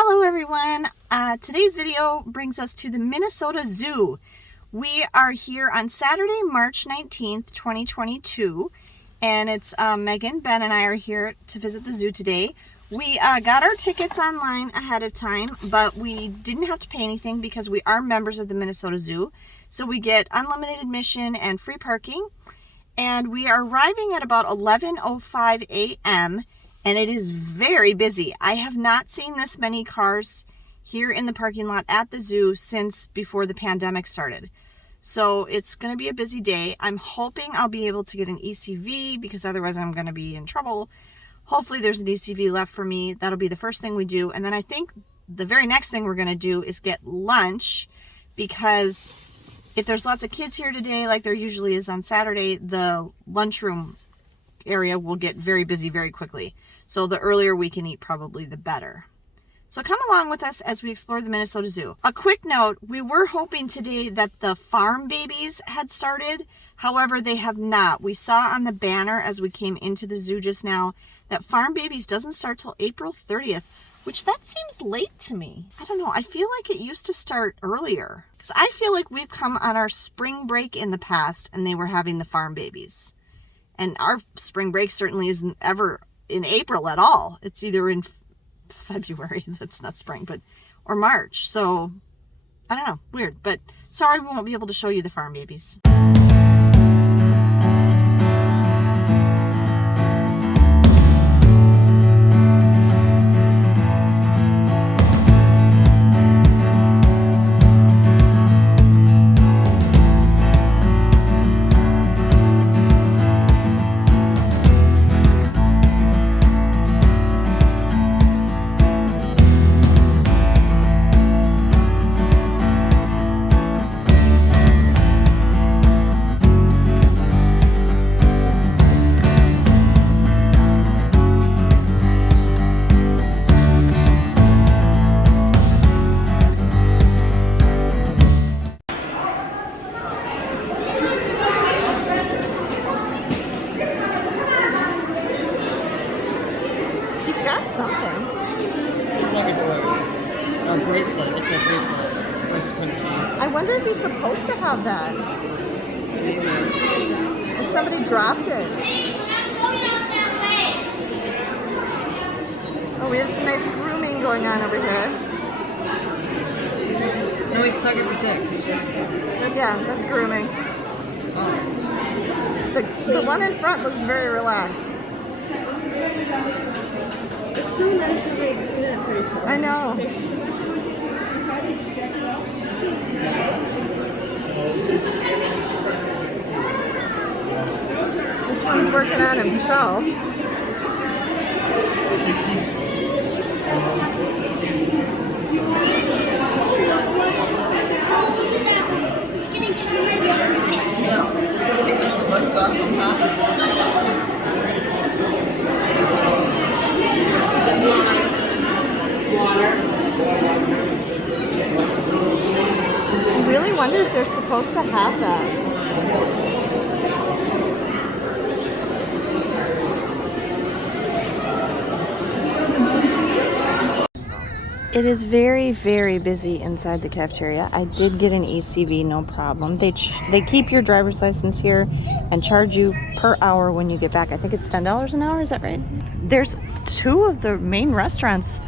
Hello everyone! Today's video brings us to the Minnesota Zoo. We are here on Saturday, March 19th, 2022, and it's Megan, Ben, and I are here to visit the zoo today. We got our tickets online ahead of time, but we didn't have to pay anything because we are members of the Minnesota Zoo. So we get unlimited admission and free parking, and we are arriving at about 11:05 a.m. and it is very busy. I have not seen this many cars here in the parking lot at the zoo since before the pandemic started. So it's going to be a busy day. I'm hoping I'll be able to get an ECV because otherwise I'm going to be in trouble. Hopefully there's an ECV left for me. That'll be the first thing we do. And then I think the very next thing we're going to do is get lunch, because if there's lots of kids here today, like there usually is on Saturday, the lunchroom area will get very busy very quickly. So the earlier we can eat, probably the better. So come along with us as we explore the Minnesota Zoo. A quick note, we were hoping today that the farm babies had started. However, they have not. We saw on the banner as we came into the zoo just now that farm babies doesn't start till April 30th, which that seems late to me. I don't know. I feel like it used to start earlier, because I feel like we've come on our spring break in the past and they were having the farm babies. And our spring break certainly isn't ever in April at all. It's either in February, that's not spring, but, or March. So, I don't know, weird. But sorry we won't be able to show you the farm babies. Something. It's like a bracelet. It's a bracelet. I wonder if he's supposed to have that. If somebody dropped it. Oh, we have some nice grooming going on over here. No, he's sucking for ticks. Yeah, that's grooming. Oh. The one in front looks very relaxed. It's so nice that they do that for each other. I know. This one's working on himself. It's getting too ready. Take all the bugs off his hat. I really wonder if they're supposed to have that. It is very, very busy inside the cafeteria. I did get an ECV, no problem. They keep your driver's license here and charge you per hour when you get back. I think it's $10 an hour, is that right? There's two of the main restaurants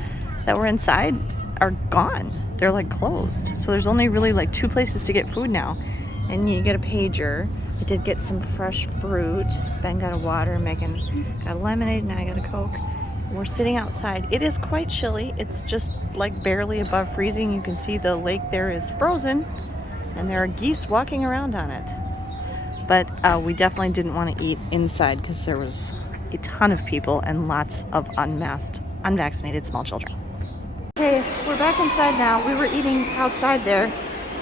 that were inside are gone. They're like closed. So there's only really like two places to get food now. And you get a pager. I did get some fresh fruit. Ben got a water, Megan got a lemonade, and I got a Coke. We're sitting outside. It is quite chilly. It's just like barely above freezing. You can see the lake there is frozen and there are geese walking around on it. But we definitely didn't want to eat inside because there was a ton of people and lots of unmasked, unvaccinated small children. Okay, we're back inside now. We were eating outside there.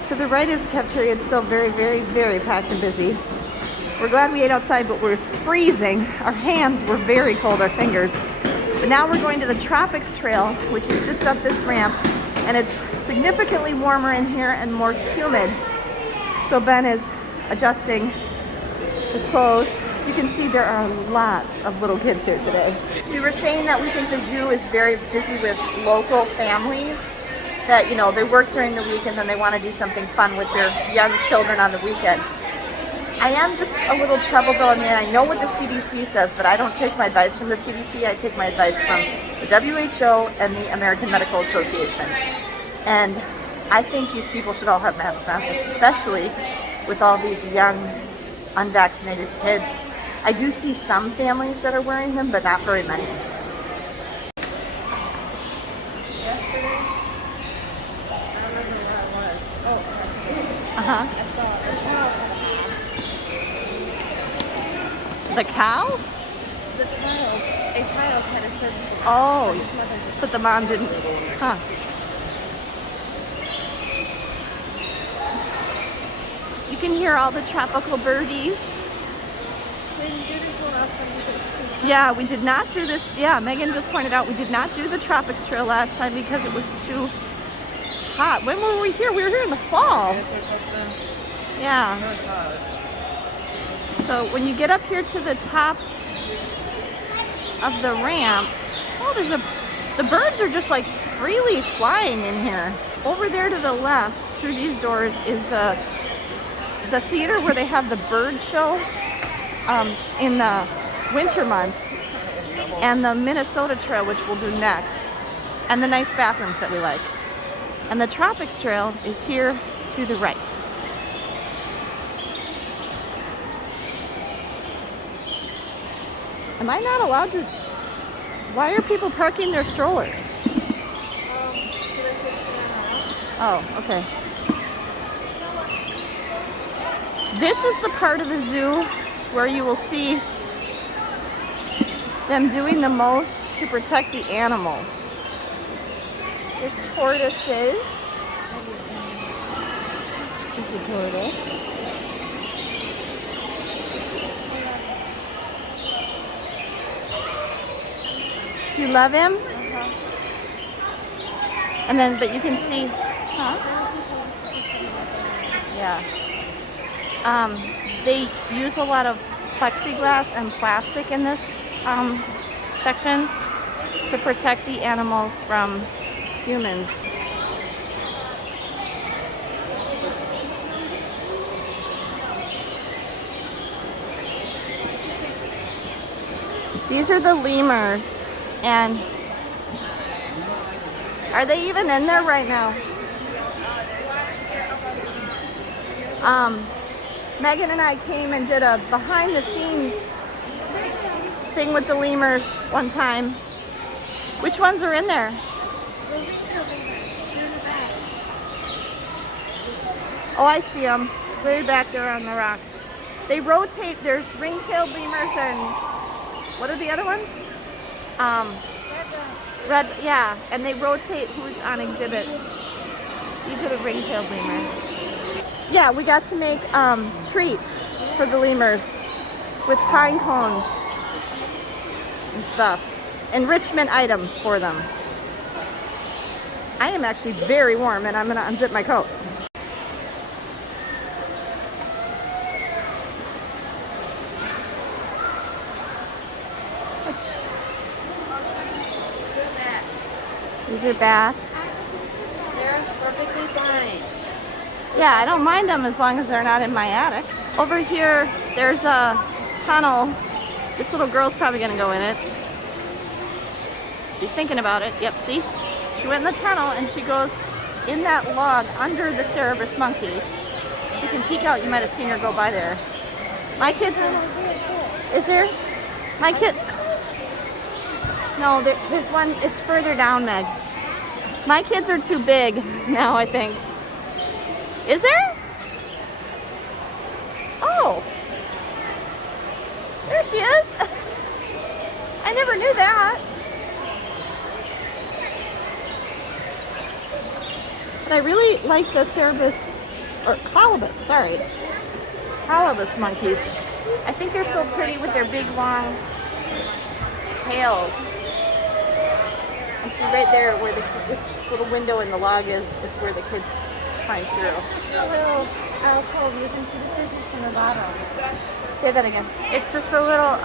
To the right is the cafeteria. It's still very, very, very packed and busy. We're glad we ate outside, but we're freezing. Our hands were very cold, our fingers. But now we're going to the Tropics Trail, which is just up this ramp, and it's significantly warmer in here and more humid. So Ben is adjusting his clothes. You can see there are lots of little kids here today. We were saying that we think the zoo is very busy with local families that, you know, they work during the week and then they want to do something fun with their young children on the weekend. I am just a little troubled though. I mean, I know what the CDC says, but I don't take my advice from the CDC. I take my advice from the WHO and the American Medical Association. And I think these people should all have masks on, especially with all these young, unvaccinated kids. I do see some families that are wearing them, but not very many. Yesterday, I remember where I was. Oh, Uh-huh. I saw The cow? the child. A child had a surgical. Oh, His mother did. but the mom didn't. Huh. You can hear all the tropical birdies. We didn't do this one last time because it was too Yeah, we did not do this. Yeah, Megan just pointed out we did not do the Tropics Trail last time because it was too hot. When were we here? We were here in the fall. Yeah. So when you get up here to the top of the ramp, oh, the birds are just like freely flying in here. Over there to the left, through these doors, is the theater where they have the bird show in the winter months, and the Minnesota Trail, which we'll do next, and the nice bathrooms that we like. And the Tropics Trail is here to the right. Am I not allowed to? Why are people parking their strollers? Oh, okay. This is the part of the zoo where you will see them doing the most to protect the animals. There's tortoises. This is a tortoise. You love him? And then, but you can see, huh? Yeah. They use a lot of plexiglass and plastic in this section to protect the animals from humans. These are the lemurs, and are they even in there right now? Megan and I came and did a behind the scenes thing with the lemurs one time. Which ones are in there? Oh, I see them. Way back there on the rocks. They rotate. There's ring-tailed lemurs and what are the other ones? Red, yeah, and they rotate who's on exhibit. These are the ring-tailed lemurs. Yeah, we got to make treats for the lemurs with pine cones and stuff. Enrichment items for them. I am actually very warm and I'm gonna unzip my coat. These are bats. They're perfectly fine. Yeah, I don't mind them as long as they're not in my attic. Over here, there's a tunnel. This little girl's probably gonna go in it. She's thinking about it. Yep, see? She went in the tunnel and she goes in that log under the Cerebus monkey. She can peek out. You might have seen her go by there. My kids, is there? My kid, no, there's one, it's further down, Meg. My kids are too big now, I think. Is there? Oh, there she is. I never knew that. But I really like the Cerebus, or Colobus, sorry. Colobus monkeys. I think they're so pretty with their big long tails. And see right there where this little window in the log is where the kids climb through. alcove. You can see the fishes from the bottom. Say that again. It's just a little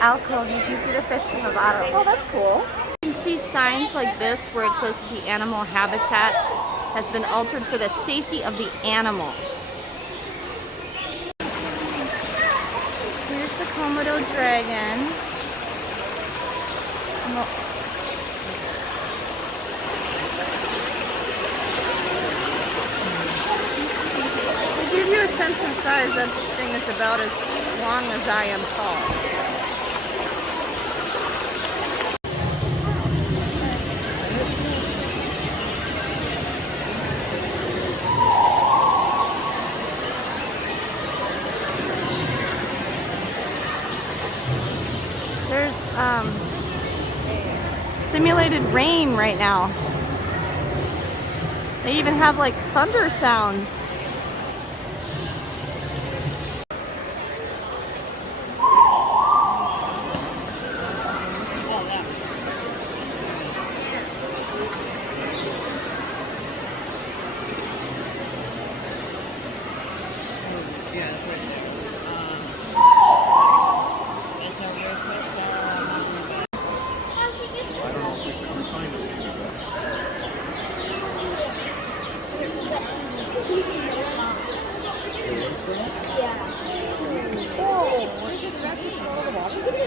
alcove. You can see the fish from the bottom. Oh, that's cool. You can see signs like this where it says the animal habitat has been altered for the safety of the animals. Here's the Komodo dragon. To give you a sense of size, that thing is about as long as I am tall. There's simulated rain right now. They even have like thunder sounds.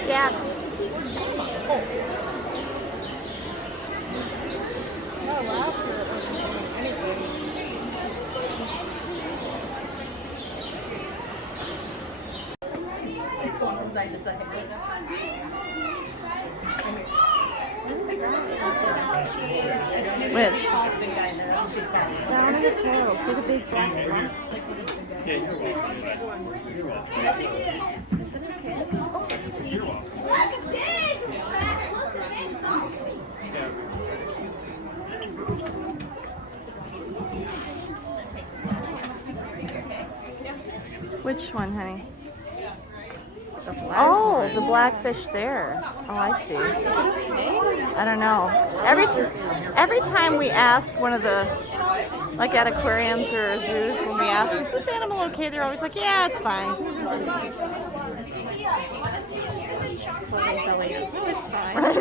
Yeah. Which? Down in the portal. See the big black one? Which one, honey? Oh, the blackfish there. Oh, I see. I don't know. Every time we ask one of the, like at aquariums or zoos, when we ask, is this animal okay? They're always like, yeah, it's fine. It's fine.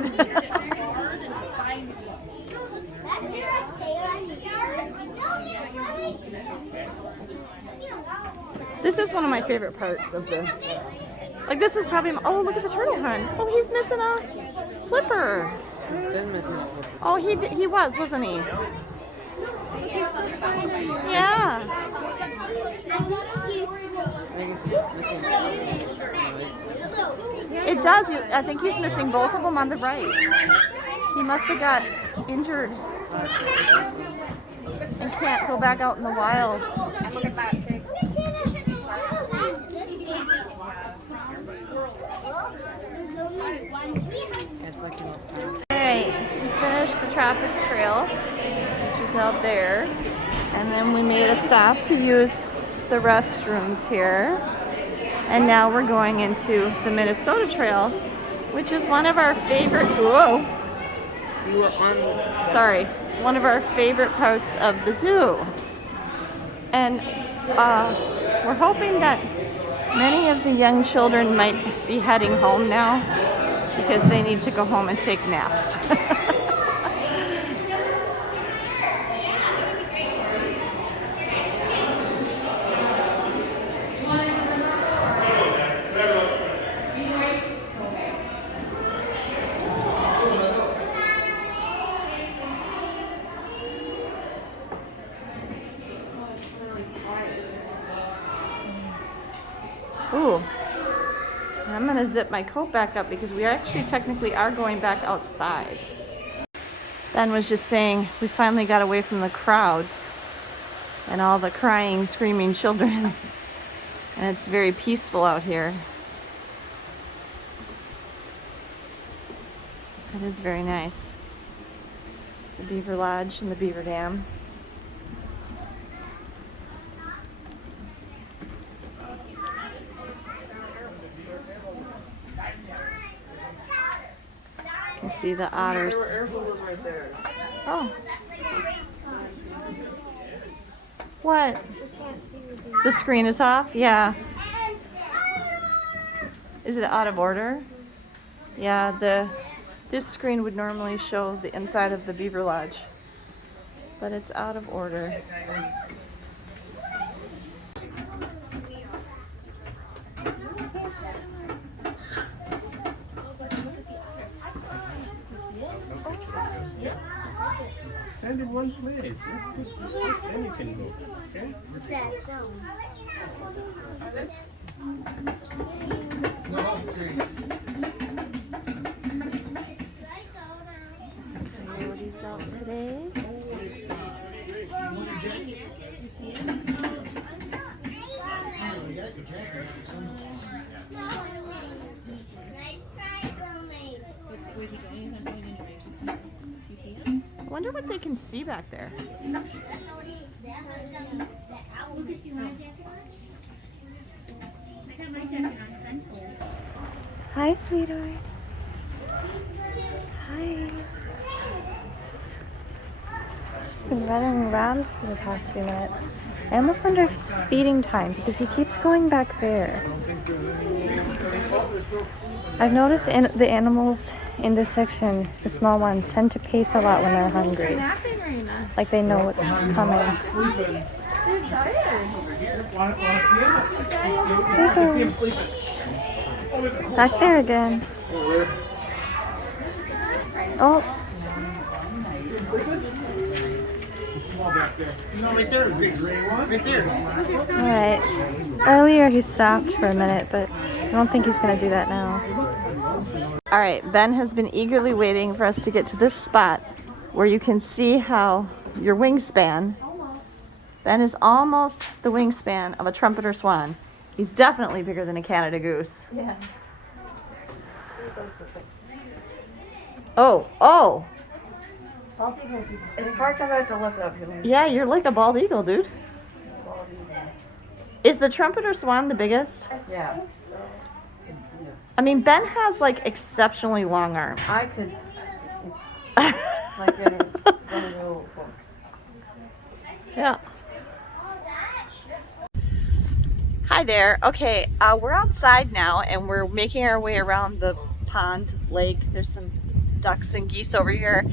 This is one of my favorite parts of the, like this is probably, oh look at the turtle hunt. Oh, he's missing a flipper. Oh, he was, wasn't he? Yeah. It does. I think he's missing both of them on the right. He must have got injured and can't go back out in the wild. Alright, we finished the Tropics Trail, which is out there, and then we made a stop to use the restrooms here, and now we're going into the Minnesota Trail, which is one of our favorite, whoa, sorry, one of our favorite parts of the zoo. And we're hoping that many of the young children might be heading home now because they need to go home and take naps. Ooh, I'm gonna zip my coat back up because we actually technically are going back outside. Ben was just saying we finally got away from the crowds and all the crying, screaming children. And it's very peaceful out here. It is very nice. It's the Beaver Lodge and the Beaver Dam. You can see the otters. Oh. What? The screen is off? Yeah. Is it out of order? Yeah, this screen would normally show the inside of the Beaver Lodge, but it's out of order. Stand in one place. Then you can move. Okay? Coyotes out today. I wonder what they can see back there. Hi, sweetheart. Hi. She's been running around for the past few minutes. I almost wonder if it's feeding time because he keeps going back there. I've noticed the animals in this section, the small ones, tend to pace a lot when they're hungry. Like they know what's coming. There goes. Back there again. Oh. No, right there. Right there. Alright. Earlier he stopped for a minute, but I don't think he's going to do that now. Alright, Ben has been eagerly waiting for us to get to this spot where you can see how your wingspan. Ben is almost the wingspan of a trumpeter swan. He's definitely bigger than a Canada goose. Yeah. Oh! It's hard because I have to lift up. Yeah, you're like a bald eagle, dude. Is the trumpeter swan the biggest? Yeah. I mean, Ben has like exceptionally long arms. I could like get a little book. Yeah. Hi there. Okay, we're outside now and we're making our way around the pond, lake. There's some ducks and geese over here,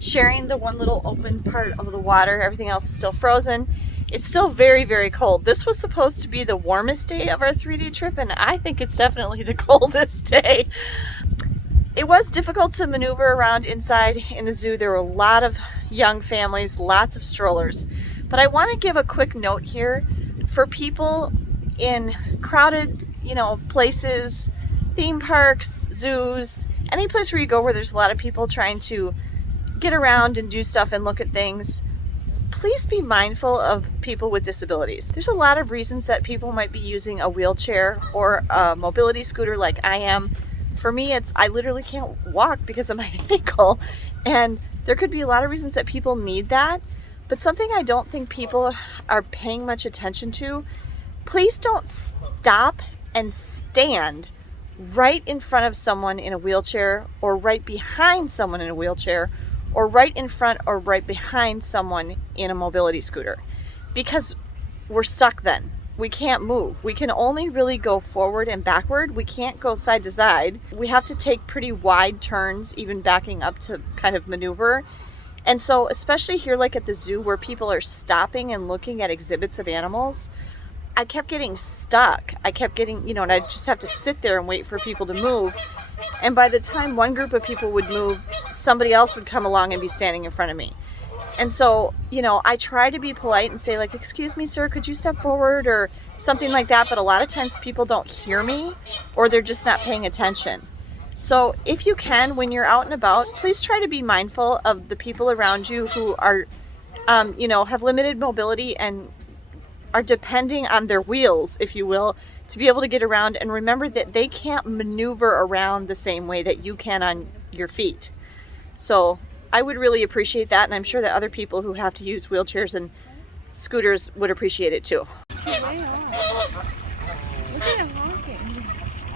sharing the one little open part of the water. Everything else is still frozen. It's still very, very cold. This was supposed to be the warmest day of our 3-day trip, and I think it's definitely the coldest day. It was difficult to maneuver around inside in the zoo. There were a lot of young families, lots of strollers. But I want to give a quick note here for people in crowded, places, theme parks, zoos, any place where you go where there's a lot of people trying to get around and do stuff and look at things. Please be mindful of people with disabilities. There's a lot of reasons that people might be using a wheelchair or a mobility scooter like I am. For me, I literally can't walk because of my ankle, and there could be a lot of reasons that people need that. But something I don't think people are paying much attention to, please don't stop and stand right in front of someone in a wheelchair or right behind someone in a wheelchair or right in front or right behind someone in a mobility scooter, because we're stuck then. We can't move. We can only really go forward and backward. We can't go side to side. We have to take pretty wide turns, even backing up to kind of maneuver. And so, especially here like at the zoo where people are stopping and looking at exhibits of animals, I kept getting stuck. I kept getting, and I'd just have to sit there and wait for people to move. And by the time one group of people would move, somebody else would come along and be standing in front of me. And so, I try to be polite and say like, excuse me, sir, could you step forward or something like that. But a lot of times people don't hear me or they're just not paying attention. So if you can, when you're out and about, please try to be mindful of the people around you who are, have limited mobility and are depending on their wheels, if you will, to be able to get around. And remember that they can't maneuver around the same way that you can on your feet. So I would really appreciate that, and I'm sure that other people who have to use wheelchairs and scooters would appreciate it too.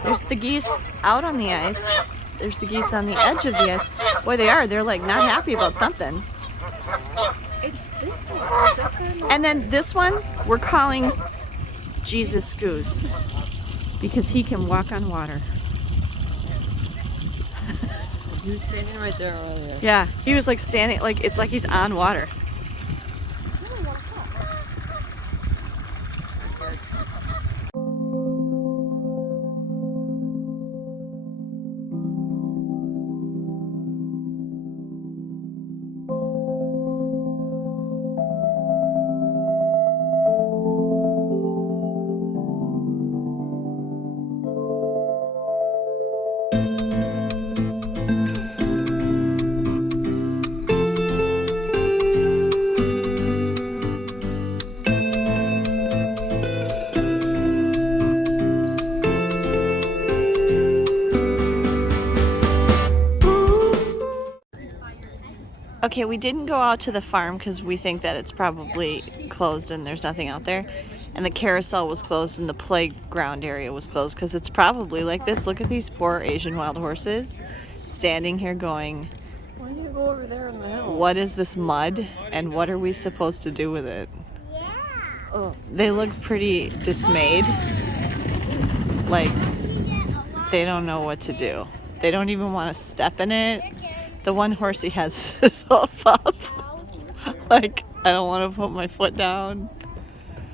There's the geese out on the ice. There's the geese on the edge of the ice. Boy, they're like not happy about something. It's this one. And then this one we're calling Jesus Goose because he can walk on water. He was standing right there earlier. Yeah, he was like standing, like it's like he's on water. Okay, we didn't go out to the farm because we think that it's probably closed and there's nothing out there. And the carousel was closed and the playground area was closed because it's probably like this. Look at these poor Asian wild horses standing here going, Why don't you go over there in the hills? what is this mud and what are we supposed to do with it? Oh, They look pretty dismayed. Like they don't know what to do. They don't even want to step in it. The one horsey has his hoof up. Like, I don't want to put my foot down.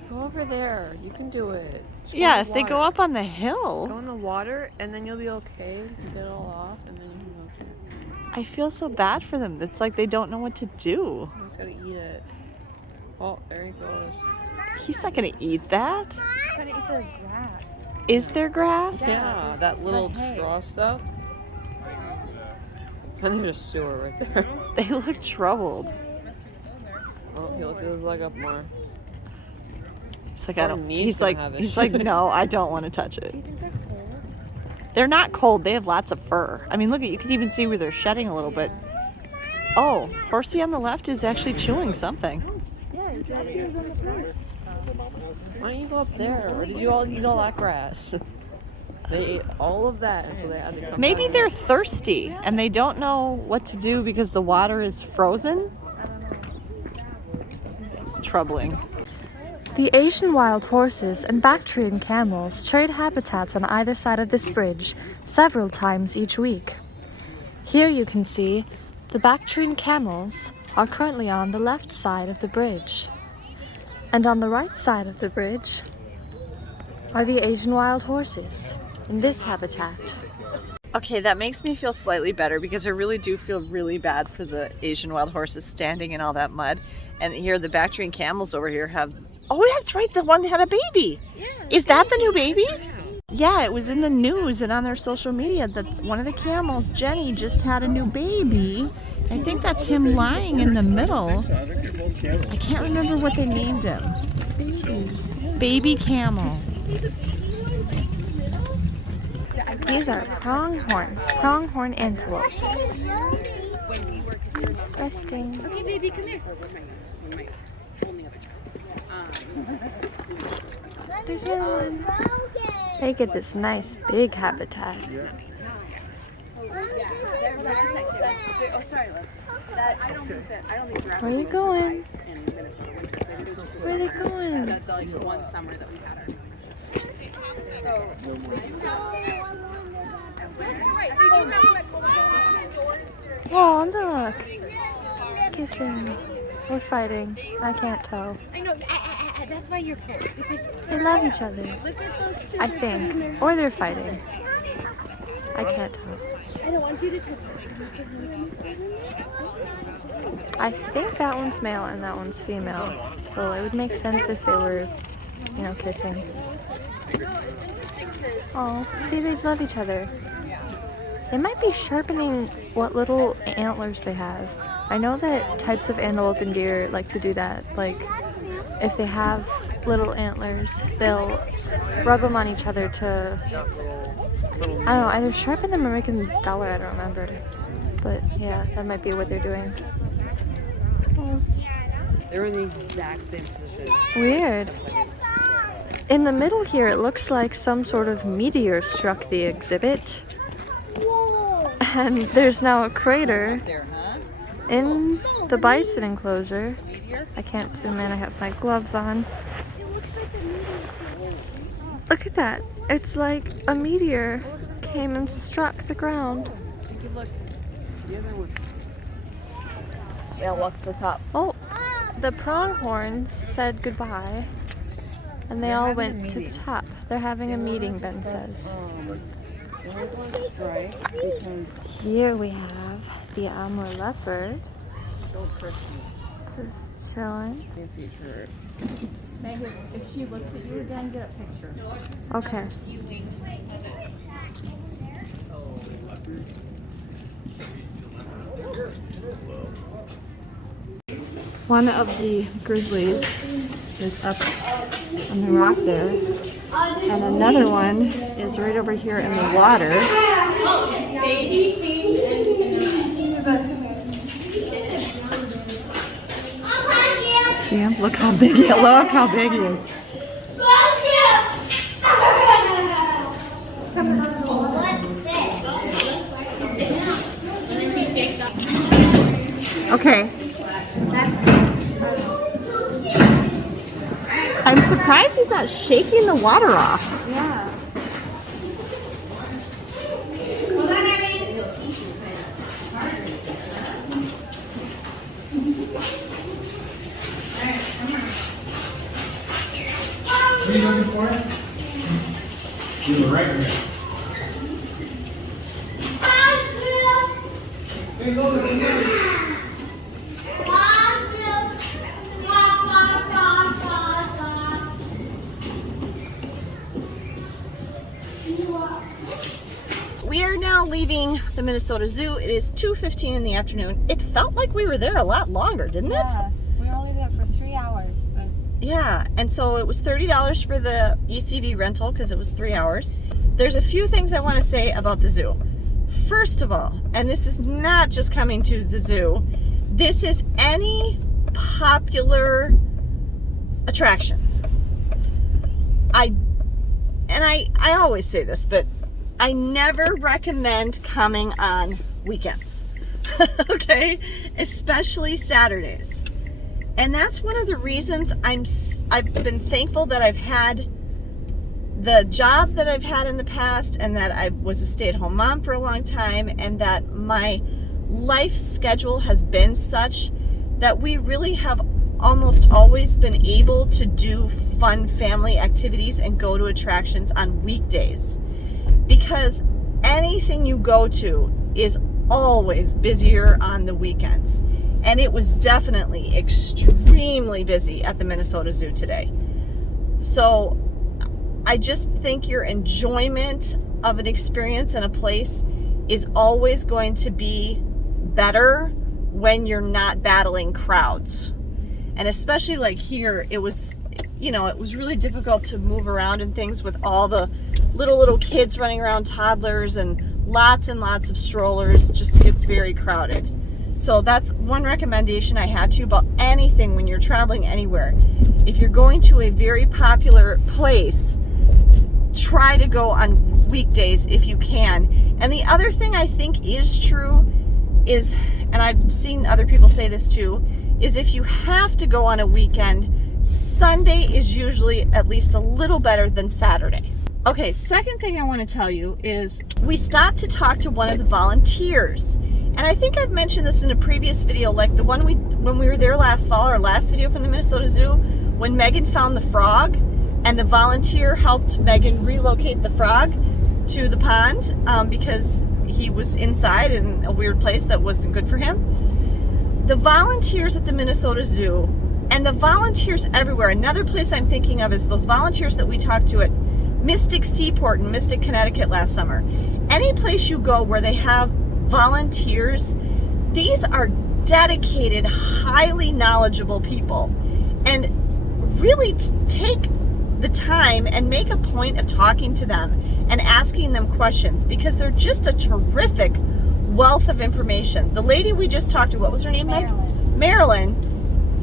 go over there. You can do it. Just go Yeah, in if the they go water. up on the Go hill. in the water, and then you'll be okay. You get it all off, and then you can go okay. I feel so bad for them. It's like they don't know what to do. You just gotta eat it. Oh, there he goes. He's not gonna eat that. Trying to eat the grass. Is there grass? Yeah, that little straw stuff. And there's a sewer right there. They look troubled. Oh, he lifted his leg up more. He's like, Our I don't. knees He's don't like, have he's like, issues. no, I don't want to touch it. Do you think they're cold? They're not cold. They have lots of fur. I mean, look at you can even see where they're shedding a little bit. Oh, horsey on the left is actually chewing something. Yeah, his daddy was on the floor. Why don't you go up there? Or did you all eat all that grass? They ate all of that, and so they had to come Maybe back. they're thirsty and they don't know what to do because the water is frozen. This is troubling. The Asian wild horses and Bactrian camels trade habitats on either side of this bridge several times each week. Here you can see the Bactrian camels are currently on the left side of the bridge. And on the right side of the bridge are the Asian wild horses in this habitat. Okay, that makes me feel slightly better because I really do feel really bad for the Asian wild horses standing in all that mud. And here the Bactrian camels over here have, oh that's right, the one had a baby. Is that the new baby? Yeah, it was in the news and on their social media that one of the camels, Jenny, just had a new baby. I think that's him lying in the middle. I can't remember what they named him. Baby camel. These are pronghorns, pronghorn antelope. Resting. Okay, baby, come here. There's another one. They get this nice big habitat. Where are you going? Where are they going? That's like the one summer that we had Oh, look. Kissing. Or fighting. I can't tell. I know, that's why you're cold. Because They love each other. look at those two. I think. Or they're fighting. I can't tell. I don't want you to touch it. I think that one's male and that one's female. So it would make sense if they were, you know, kissing. Oh, see, they love each other. They might be sharpening what little antlers they have. I know that types of antelope and deer like to do that. Like, if they have little antlers, they'll rub them on each other to, I don't know, either sharpen them or make them duller, I don't remember. But yeah, that might be what they're doing. They're in the exact same position. Weird. In the middle here, it looks like some sort of meteor struck the exhibit. And there's now a crater in the bison enclosure. I can't zoom in, I have my gloves on. Look at that. It's like a meteor came and struck the ground. You can look. The other ones. Yeah, walk to the top. Oh, the pronghorns said goodbye. And they all went to the top. They're having a meeting, Ben says. They're going to strike because Here we have the Amur leopard. so pretty. Just chilling. Fancy shirt. Megan, if she looks at you again, get a picture. Okay. One of the grizzlies is up on the rock there, and another one is right over here in the water. See him? Look how big he is. Look how big he is. Okay. I'm surprised he's not shaking the water off. Yeah. What are you looking for? You were right here. We are now leaving the Minnesota Zoo. It is 2:15 in the afternoon. It felt like we were there a lot longer, didn't it? Yeah. We were only there for 3 hours, but Yeah, and so it was $30 for the ECV rental because it was 3 hours. There's a few things I want to say about the zoo. First of all, and this is not just coming to the zoo, this is any popular attraction. I always say this, but I never recommend coming on weekends. Okay? Especially Saturdays. And that's one of the reasons I've been thankful that I've had the job that I've had in the past, and that I was a stay-at-home mom for a long time, and that my life schedule has been such that we really have almost always been able to do fun family activities and go to attractions on weekdays. Because anything you go to is always busier on the weekends. And it was definitely extremely busy at the Minnesota Zoo today. So I just think your enjoyment of an experience in a place is always going to be better when you're not battling crowds. And especially like here, it was, it was really difficult to move around and things with all the little kids running around, toddlers, and lots of strollers. Just gets very crowded. So that's one recommendation I have to you about anything when you're traveling anywhere. If you're going to a very popular place, try to go on weekdays if you can. And the other thing I think is true is, and I've seen other people say this too, is if you have to go on a weekend, Sunday is usually at least a little better than Saturday. Okay, second thing I want to tell you is we stopped to talk to one of the volunteers. And I think I've mentioned this in a previous video, like the one when we were there last fall, our last video from the Minnesota Zoo, when Megan found the frog and the volunteer helped Megan relocate the frog to the pond because he was inside in a weird place that wasn't good for him. The volunteers at the Minnesota Zoo and the volunteers everywhere. Another place I'm thinking of is those volunteers that we talked to at Mystic Seaport in Mystic, Connecticut last summer. Any place you go where they have volunteers, these are dedicated, highly knowledgeable people. And really take the time and make a point of talking to them and asking them questions because they're just a terrific wealth of information. The lady we just talked to, what was her name? Marilyn.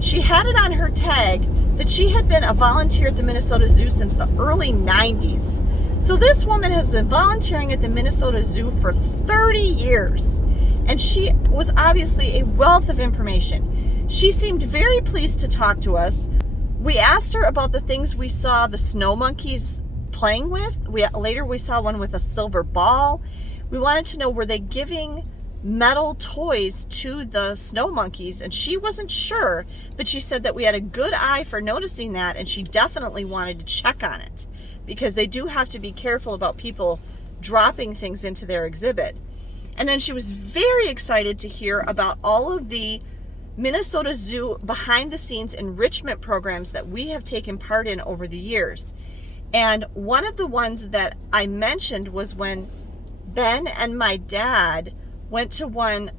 She had it on her tag that she had been a volunteer at the Minnesota Zoo since the early 90s. So this woman has been volunteering at the Minnesota Zoo for 30 years. And she was obviously a wealth of information. She seemed very pleased to talk to us. We asked her about the things we saw the snow monkeys playing with. Later we saw one with a silver ball. We wanted to know, were they giving metal toys to the snow monkeys? And she wasn't sure, but she said that we had a good eye for noticing that, and she definitely wanted to check on it because they do have to be careful about people dropping things into their exhibit. And then she was very excited to hear about all of the Minnesota Zoo behind the scenes enrichment programs that we have taken part in over the years. And one of the ones that I mentioned was when Ben and my dad went to one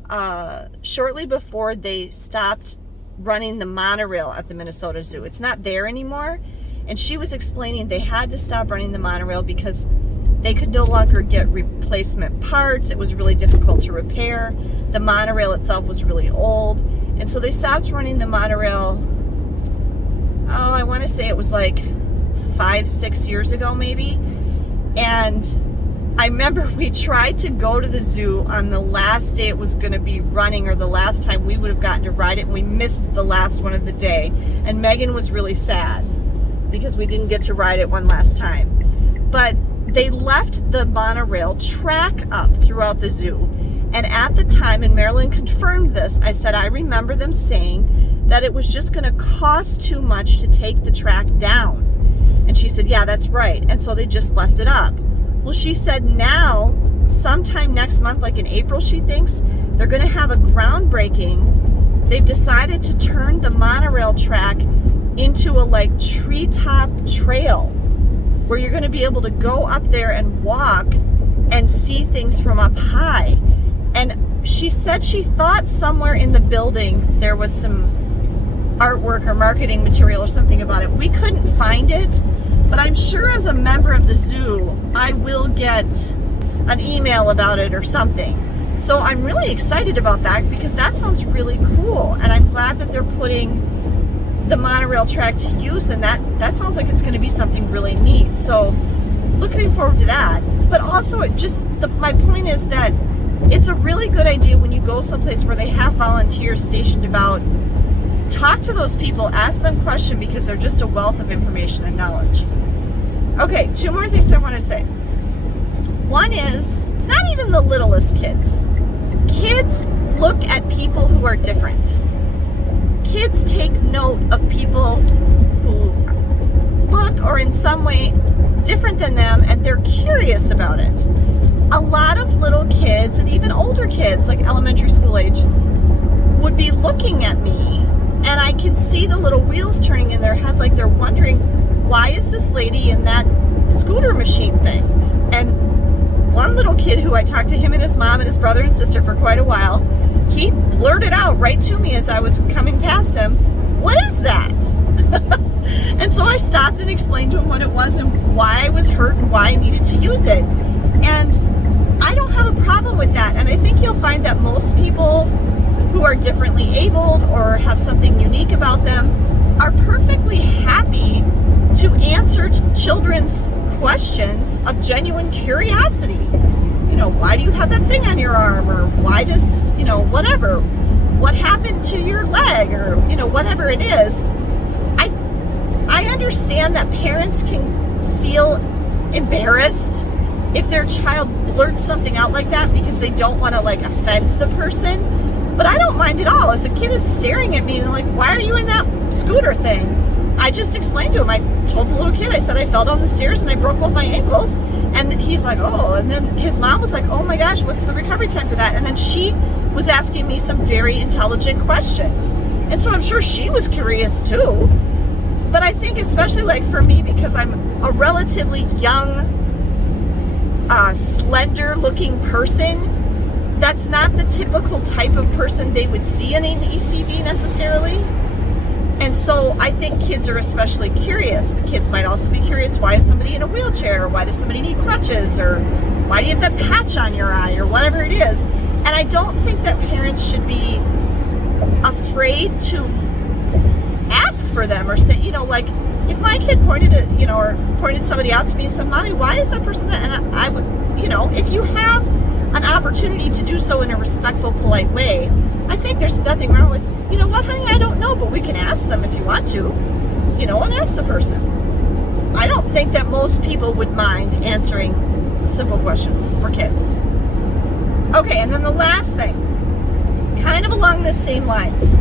shortly before they stopped running the monorail at the Minnesota Zoo. It's not there anymore. And she was explaining they had to stop running the monorail because they could no longer get replacement parts. It was really difficult to repair. The monorail itself was really old. And so they stopped running the monorail, I want to say it was like 5-6 years ago maybe. And I remember we tried to go to the zoo on the last day it was going to be running, or the last time we would have gotten to ride it, and we missed the last one of the day. And Megan was really sad because we didn't get to ride it one last time. But they left the monorail track up throughout the zoo. And at the time, and Marilyn confirmed this, I said, I remember them saying that it was just going to cost too much to take the track down. And she said, yeah, that's right. And so they just left it up. Well, she said now, sometime next month, like in April, she thinks, they're going to have a groundbreaking. They've decided to turn the monorail track into a like treetop trail where you're going to be able to go up there and walk and see things from up high. And she said she thought somewhere in the building there was some artwork or marketing material or something about it. We couldn't find it, but I'm sure as a member of the zoo, I will get an email about it or something. So I'm really excited about that because that sounds really cool. And I'm glad that they're putting the monorail track to use, and that sounds like it's going to be something really neat. So looking forward to that. But also my point is that it's a really good idea when you go someplace where they have volunteers stationed about, talk to those people, ask them questions, because they're just a wealth of information and knowledge. Okay, 2 more things I want to say. One is, not even the littlest kids. Kids look at people who are different. Kids take note of people who look or in some way different than them, and they're curious about it. A lot of little kids, and even older kids, like elementary school age, would be looking at me, and I can see the little wheels turning in their head, like they're wondering, why is this lady in that scooter machine thing? And one little kid who I talked to him and his mom and his brother and sister for quite a while, he blurted out right to me as I was coming past him, what is that? And so I stopped and explained to him what it was and why I was hurt and why I needed to use it. And I don't have a problem with that. And I think you'll find that most people who are differently abled or have something unique about them are perfectly happy to answer children's questions of genuine curiosity. You know, why do you have that thing on your arm? Or why does, whatever. What happened to your leg? Or, whatever it is. I understand that parents can feel embarrassed if their child blurts something out like that because they don't want to offend the person. But I don't mind at all. If a kid is staring at me and why are you in that scooter thing? I just explained to him. I told the little kid, I said I fell down the stairs and I broke both my ankles. And he's like, oh. And then his mom was like, oh my gosh, what's the recovery time for that? And then she was asking me some very intelligent questions. And so I'm sure she was curious too. But I think especially for me, because I'm a relatively young, slender looking person, that's not the typical type of person they would see in an ECV necessarily. And so I think kids are especially curious. The kids might also be curious, why is somebody in a wheelchair? Or why does somebody need crutches? Or why do you have that patch on your eye? Or whatever it is. And I don't think that parents should be afraid to ask for them or say, if my kid pointed somebody out to me and said, Mommy, why is that person that? And I would, if you have an opportunity to do so in a respectful, polite way, I think there's nothing wrong with, what, honey, I don't know, but we can ask them if you want to, and ask the person. I don't think that most people would mind answering simple questions for kids. Okay, and then the last thing, kind of along the same lines.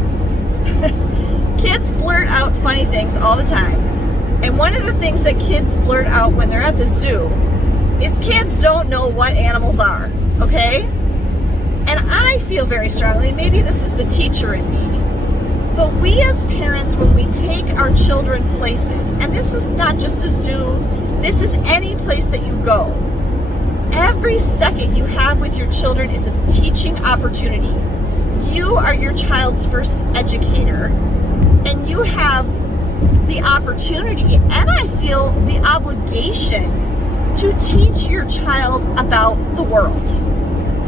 Kids blurt out funny things all the time. And one of the things that kids blurt out when they're at the zoo is kids don't know what animals are, okay? And I feel very strongly, maybe this is the teacher in me, but we as parents, when we take our children places, and this is not just a zoo, this is any place that you go, every second you have with your children is a teaching opportunity. You are your child's first educator, and you have the opportunity, and I feel the obligation, to teach your child about the world.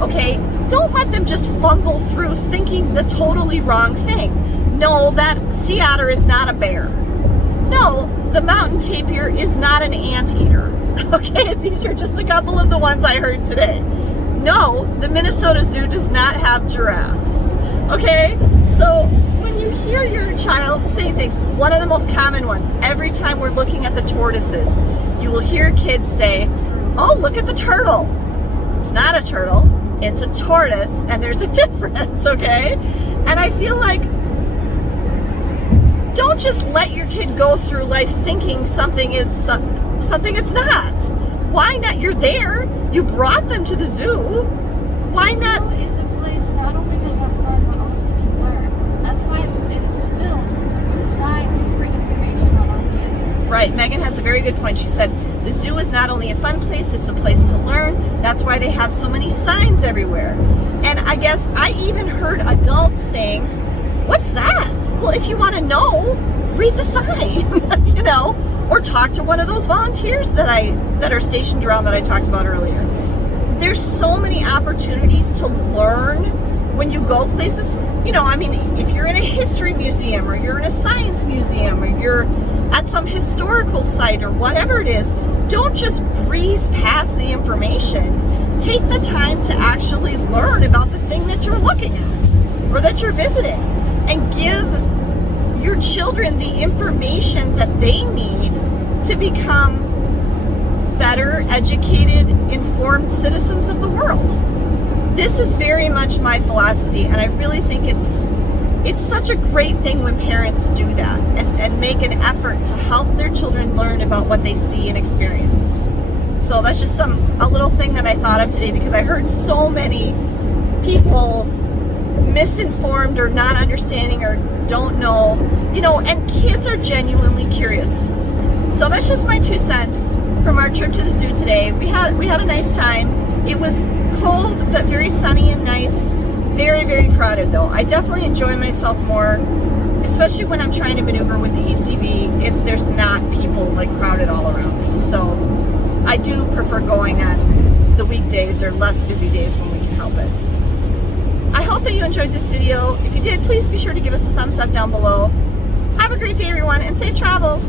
Okay? Don't let them just fumble through thinking the totally wrong thing. No, that sea otter is not a bear. No, the mountain tapir is not an anteater. Okay? These are just a couple of the ones I heard today. No, the Minnesota Zoo does not have giraffes. Okay? So when you hear your child say things, one of the most common ones, every time we're looking at the tortoises, you will hear kids say, oh, look at the turtle. It's not a turtle, it's a tortoise, and there's a difference, okay? And I feel like, don't just let your kid go through life thinking something is something it's not. Why not? You're there. You brought them to the zoo. Why not? The zoo is a place not only to have fun, but also to learn. That's why it is filled with signs and great information on all the animals. Right, Megan has a very good point. She said the zoo is not only a fun place, it's a place to learn. That's why they have so many signs everywhere. And I guess I even heard adults saying, what's that? Well, if you want to know, read the sign, you know, or talk to one of those volunteers that are stationed around that I talked about earlier. There's so many opportunities to learn when you go places. You know, I mean, if you're in a history museum, or you're in a science museum, or you're at some historical site, or whatever it is, don't just breeze past the information. Take the time to actually learn about the thing that you're looking at or that you're visiting, and give your children the information that they need to become better, educated, informed citizens of the world. This is very much my philosophy, and I really think it's such a great thing when parents do that and make an effort to help their children learn about what they see and experience. So that's just a little thing that I thought of today, because I heard so many people misinformed or not understanding or don't know, you know, and kids are genuinely curious. So that's just my 2 cents from our trip to the zoo today. We had a nice time. It was cold but very sunny and nice. Very, very crowded though. I definitely enjoy myself more, especially when I'm trying to maneuver with the ECV, if there's not people like crowded all around me. So I do prefer going on the weekdays or less busy days when we can help it. I hope that you enjoyed this video. If you did, please be sure to give us a thumbs up down below. Have a great day, everyone, and safe travels.